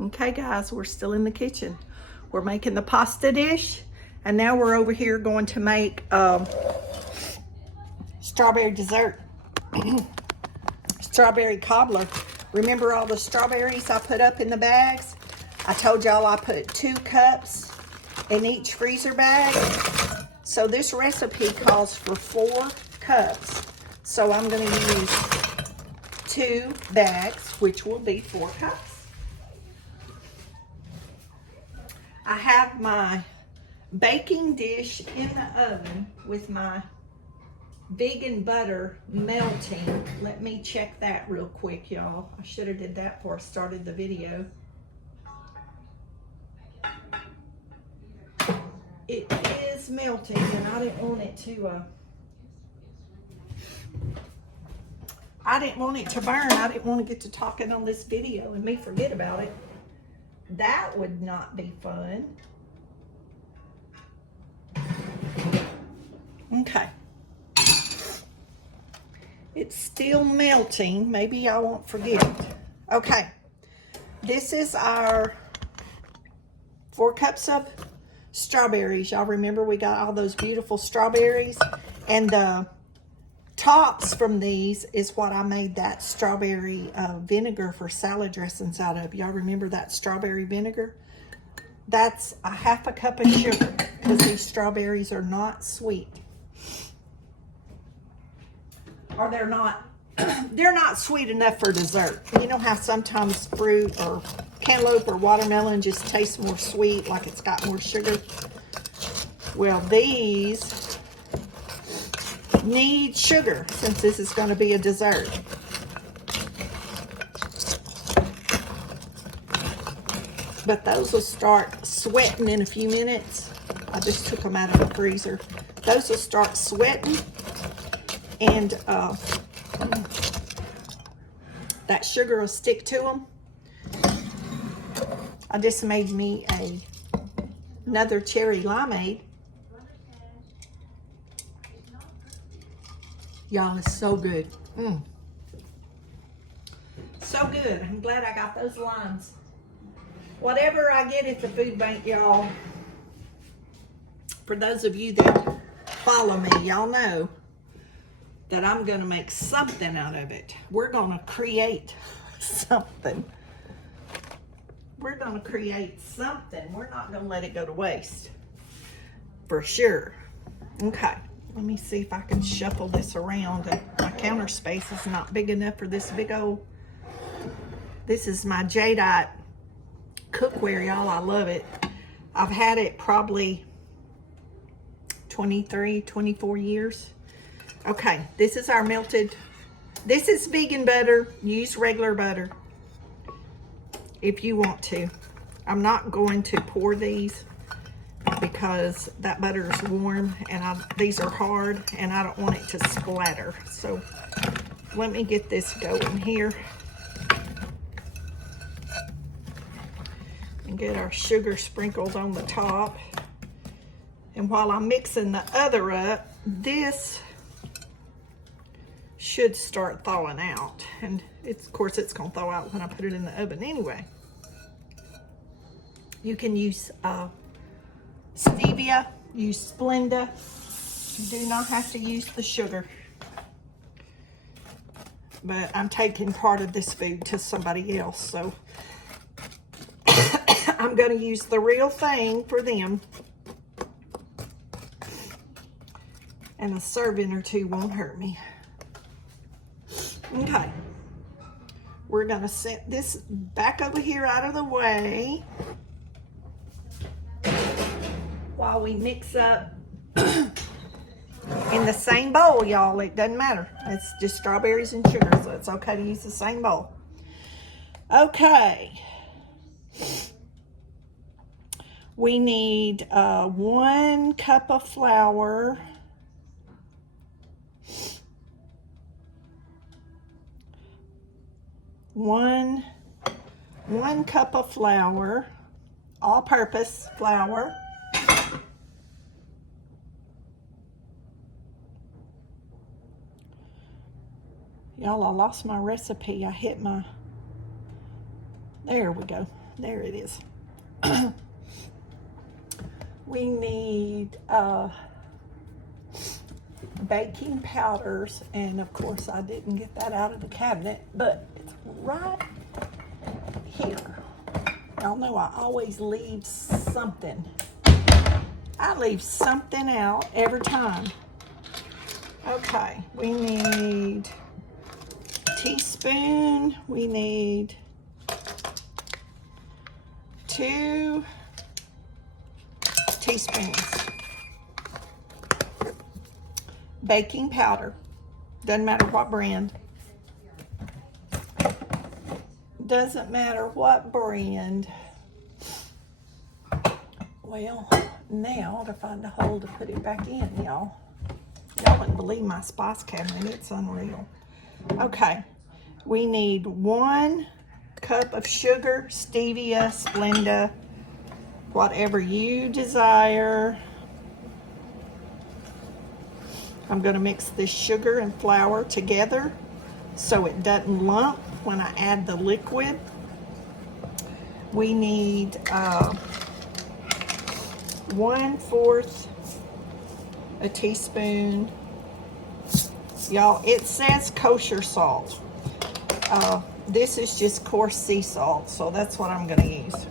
Okay guys, we're still in the kitchen. We're making the pasta dish, and now we're over here going to make strawberry dessert. Strawberry cobbler. Remember all the strawberries I put up in the bags? I told y'all I put 2 cups in each freezer bag. So this recipe calls for 4 cups. So I'm going to use 2 bags, which will be 4 cups. I have my baking dish in the oven with my vegan butter melting. Let me check that real quick, y'all. I should have did that before I started the video. It is melting, and I didn't want it to burn. I didn't want to get to talking on this video and me forget about it. That would not be fun. Okay. It's still melting. Maybe I won't forget it. Okay. This is our 4 cups of strawberries. Y'all remember we got all those beautiful strawberries, and the tops from these is what I made that strawberry vinegar for salad dressings out of. Y'all remember that strawberry vinegar? That's a 1/2 cup of sugar, because these strawberries are not sweet. Or they're not sweet enough for dessert. You know how sometimes fruit or cantaloupe or watermelon just tastes more sweet, like it's got more sugar? Well, these need sugar since this is going to be a dessert. But those will start sweating in a few minutes. I just took them out of the freezer. Those will start sweating, and that sugar will stick to them. I just made me another cherry limeade. Y'all, it's so good. So good. I'm glad I got those limes. Whatever I get at the food bank, y'all, for those of you that follow me, y'all know that I'm going to make something out of it. We're going to create something. We're going to create something. We're not going to let it go to waste. For sure. Okay. Let me see if I can shuffle this around. My counter space is not big enough for this big old... This is my jadeite cookware, y'all. I love it. I've had it probably 23, 24 years. Okay, this is our melted... This is vegan butter. Use regular butter if you want to. I'm not going to pour these because that butter is warm, and these are hard, and I don't want it to splatter. So let me get this going here and get our sugar sprinkled on the top. And while I'm mixing the other up, this should start thawing out, and of course it's going to thaw out when I put it in the oven anyway. You can use stevia, use Splenda. You do not have to use the sugar. But I'm taking part of this food to somebody else, so I'm going to use the real thing for them. And a serving or 2 won't hurt me. Okay. We're going to set this back over here out of the way while we mix up in the same bowl, y'all. It doesn't matter. It's just strawberries and sugar, so it's okay to use the same bowl. Okay. We need 1 cup of flour. One cup of flour, all-purpose flour. Y'all, I lost my recipe. I hit my... There we go. there it is. We need baking powders, and of course I didn't get that out of the cabinet, but it's right here. Y'all know I always leave something. I leave something out every time. Okay, we need a teaspoon. We need 2 teaspoons. Baking powder. Doesn't matter what brand. Doesn't matter what brand. Well, now to find a hole to put it back in, y'all. Y'all wouldn't believe my spice cabinet. It's unreal. Okay. We need 1 cup of sugar, stevia, Splenda, whatever you desire. I'm going to mix this sugar and flour together so it doesn't lump when I add the liquid. We need 1/4 a teaspoon. Y'all, it says kosher salt. This is just coarse sea salt, so that's what I'm going to use.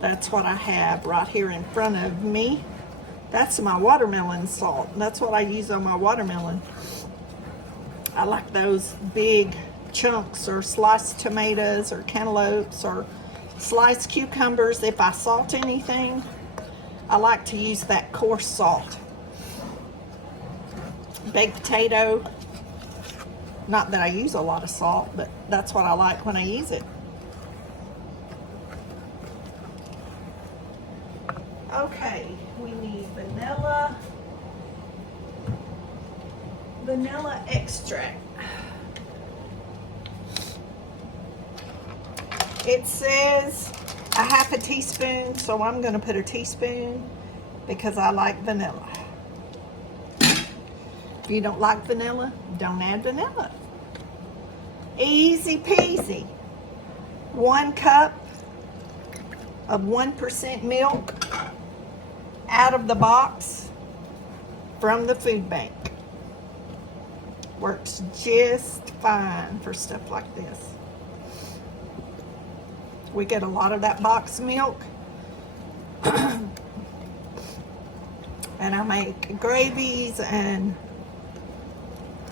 That's what I have right here in front of me. That's my watermelon salt. That's what I use on my watermelon. I like those big chunks, or sliced tomatoes, or cantaloupes, or sliced cucumbers. If I salt anything, I like to use that coarse salt. Baked potato. Not that I use a lot of salt, but that's what I like when I use it. Okay, we need vanilla extract. It says a 1/2 teaspoon, so I'm going to put a teaspoon because I like vanilla. If you don't like vanilla, don't add vanilla. Easy peasy. 1 cup of 1% milk out of the box from the food bank. Works just fine for stuff like this. We get a lot of that box milk. And I make gravies and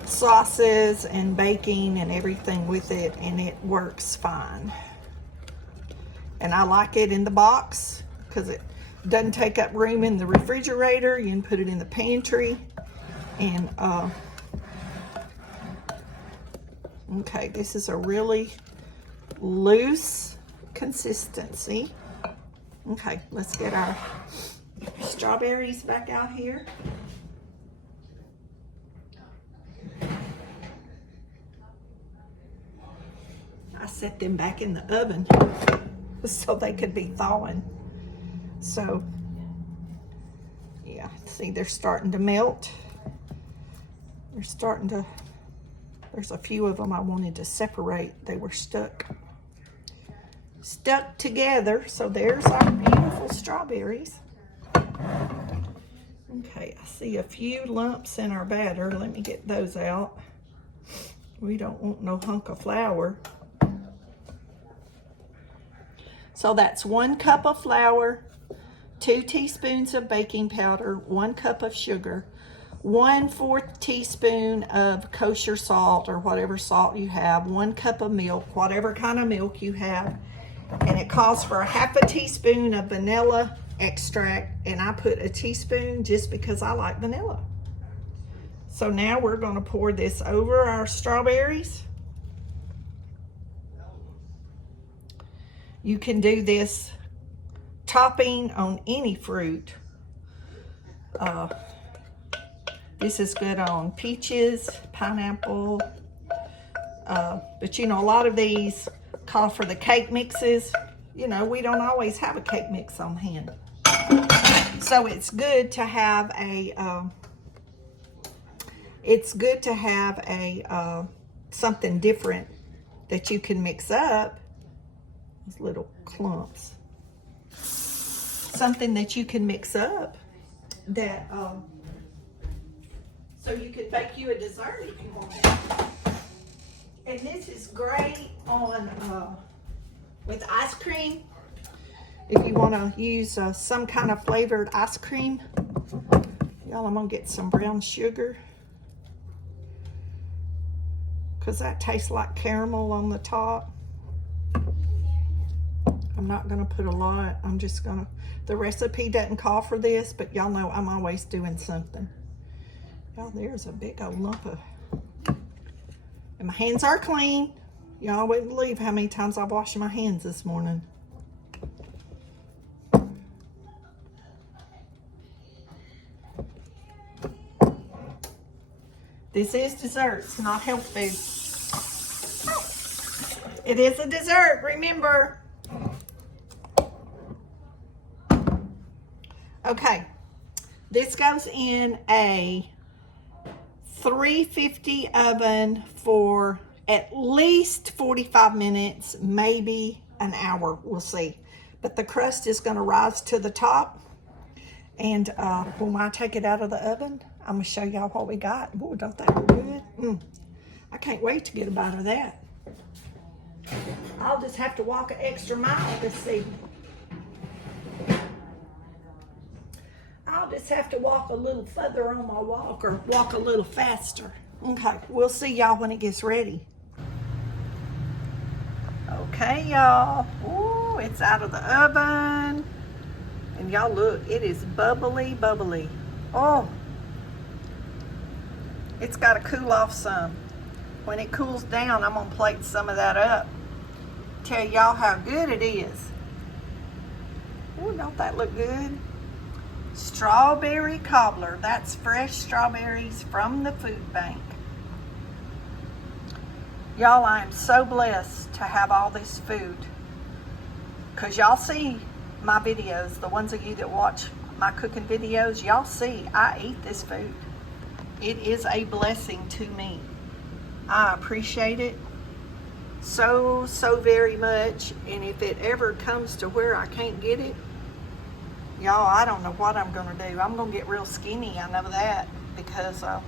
sauces and baking and everything with it, and it works fine. And I like it in the box because it doesn't take up room in the refrigerator. You can put it in the pantry. And okay, this is a really loose consistency. Okay, let's get our strawberries back out here. I set them back in the oven so they could be thawing. So, yeah, see, they're starting to melt. They're starting to, there's a few of them I wanted to separate. They were stuck together. So there's our beautiful strawberries. Okay, I see a few lumps in our batter. Let me get those out. We don't want no hunk of flour. So that's 1 cup of flour, 2 teaspoons of baking powder, 1 cup of sugar, 1/4 teaspoon of kosher salt or whatever salt you have, 1 cup of milk, whatever kind of milk you have, and it calls for a 1/2 teaspoon of vanilla extract, and I put a teaspoon just because I like vanilla. So now we're going to pour this over our strawberries. You can do this topping on any fruit. This is good on peaches, pineapple, but you know, a lot of these call for the cake mixes. You know, we don't always have a cake mix on hand. So it's good to have something different that you can mix up. these little clumps. Something that you can mix up that, so you can bake you a dessert if you want it. And this is great on, with ice cream. If you want to use some kind of flavored ice cream. Y'all, I'm going to get some brown sugar. Because that tastes like caramel on the top. I'm not going to put a lot. I'm just going to, the recipe doesn't call for this, but y'all know I'm always doing something. Y'all, there's a big old lump of, and my hands are clean. Y'all wouldn't believe how many times I've washed my hands this morning. This is dessert, it's not health food. It is a dessert, remember. Okay, this goes in a 350 oven for at least 45 minutes, maybe an hour, we'll see. But the crust is gonna rise to the top. And when I take it out of the oven, I'm gonna show y'all what we got. Boy, don't that look good? I can't wait to get a bite of that. I'll just have to walk an extra mile this evening. I'll just have to walk a little further on my walk or walk a little faster. Okay, we'll see y'all when it gets ready. Okay, y'all. Ooh, it's out of the oven. And y'all look, it is bubbly, bubbly. Oh, it's got to cool off some. When it cools down, I'm gonna plate some of that up. Tell y'all how good it is. Ooh, don't that look good? Strawberry cobbler. That's fresh strawberries from the food bank. Y'all, I am so blessed to have all this food. Because y'all see my videos, the ones of you that watch my cooking videos, y'all see I eat this food. It is a blessing to me. I appreciate it so very much. And if it ever comes to where I can't get it, y'all, I don't know what I'm gonna do. I'm gonna get real skinny, I know that, because I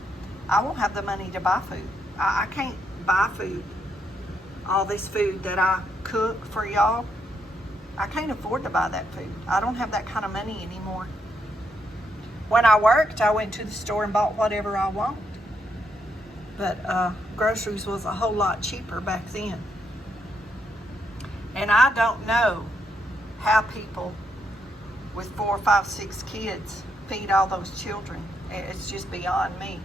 won't have the money to buy food. I can't buy food. All this food that I cook for y'all, I can't afford to buy that food. I don't have that kind of money anymore. When I worked, I went to the store and bought whatever I want. But groceries was a whole lot cheaper back then. And I don't know how people with 4, 5, 6 kids feed all those children. It's just beyond me.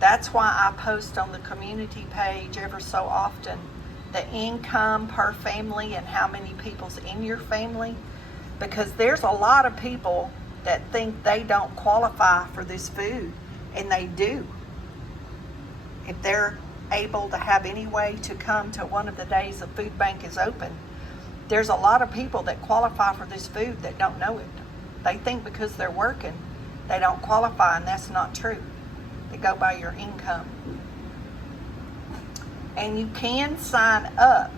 That's why I post on the community page ever so often the income per family and how many people's in your family, because there's a lot of people that think they don't qualify for this food, and they do. If they're able to have any way to come to one of the days the food bank is open, there's a lot of people that qualify for this food that don't know it. They think because they're working, they don't qualify, and that's not true. They go by your income. And you can sign up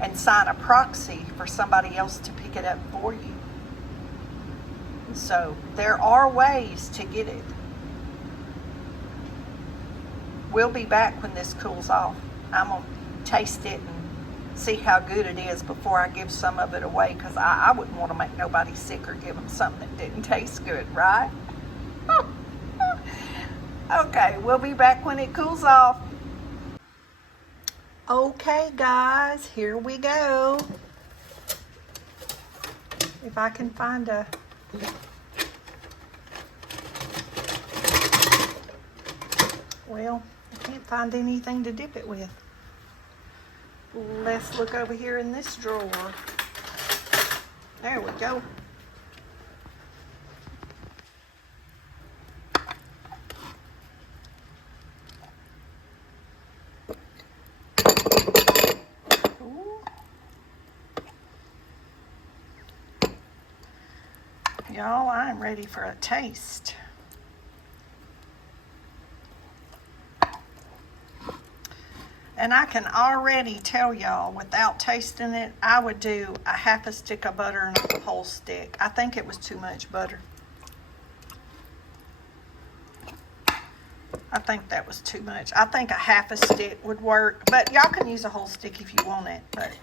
and sign a proxy for somebody else to pick it up for you. So there are ways to get it. We'll be back when this cools off. I'm going to taste it and see how good it is before I give some of it away, because I wouldn't want to make nobody sick or give them something that didn't taste good, right? Okay, we'll be back when it cools off. Okay, guys, here we go. If I can find a... Well, I can't find anything to dip it with. Let's look over here in this drawer. There we go. Y'all, I'm ready for a taste. And I can already tell y'all, without tasting it, I would do a half a stick of butter and a whole stick. I think it was too much butter. I think that was too much. I think a half a stick would work, but y'all can use a whole stick if you want it. But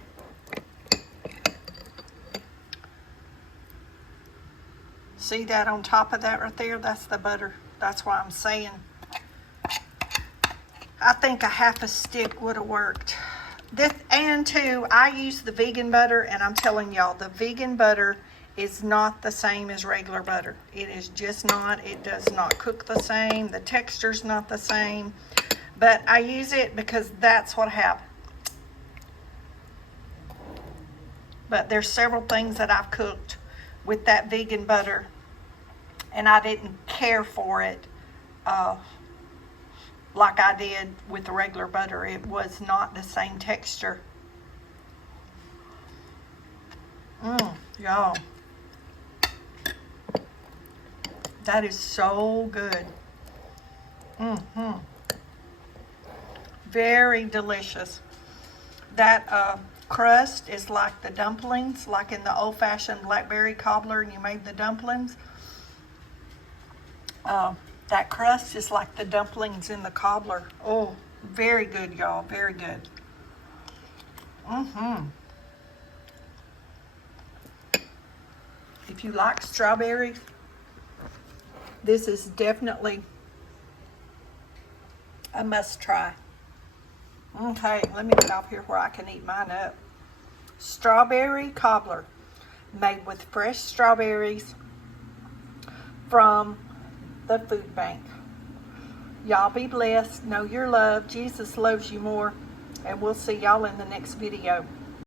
see that on top of that right there? That's the butter. That's why I'm saying I think a half a stick would have worked. This, and too, I use the vegan butter, and I'm telling y'all, the vegan butter is not the same as regular butter. It is just not. It does not cook the same. The texture's not the same. But I use it because that's what I have. But there's several things that I've cooked with that vegan butter, and I didn't care for it like I did with the regular butter. It was not the same texture. Y'all. That is so good. Very delicious. That crust is like the dumplings, like in the old-fashioned blackberry cobbler, and you made the dumplings. That crust is like the dumplings in the cobbler. Oh, very good, y'all. Very good. If you like strawberries, this is definitely a must try. Okay, let me get off here where I can eat mine up. Strawberry cobbler, made with fresh strawberries from the food bank. Y'all be blessed. Know you're loved. Jesus loves you more. And we'll see y'all in the next video.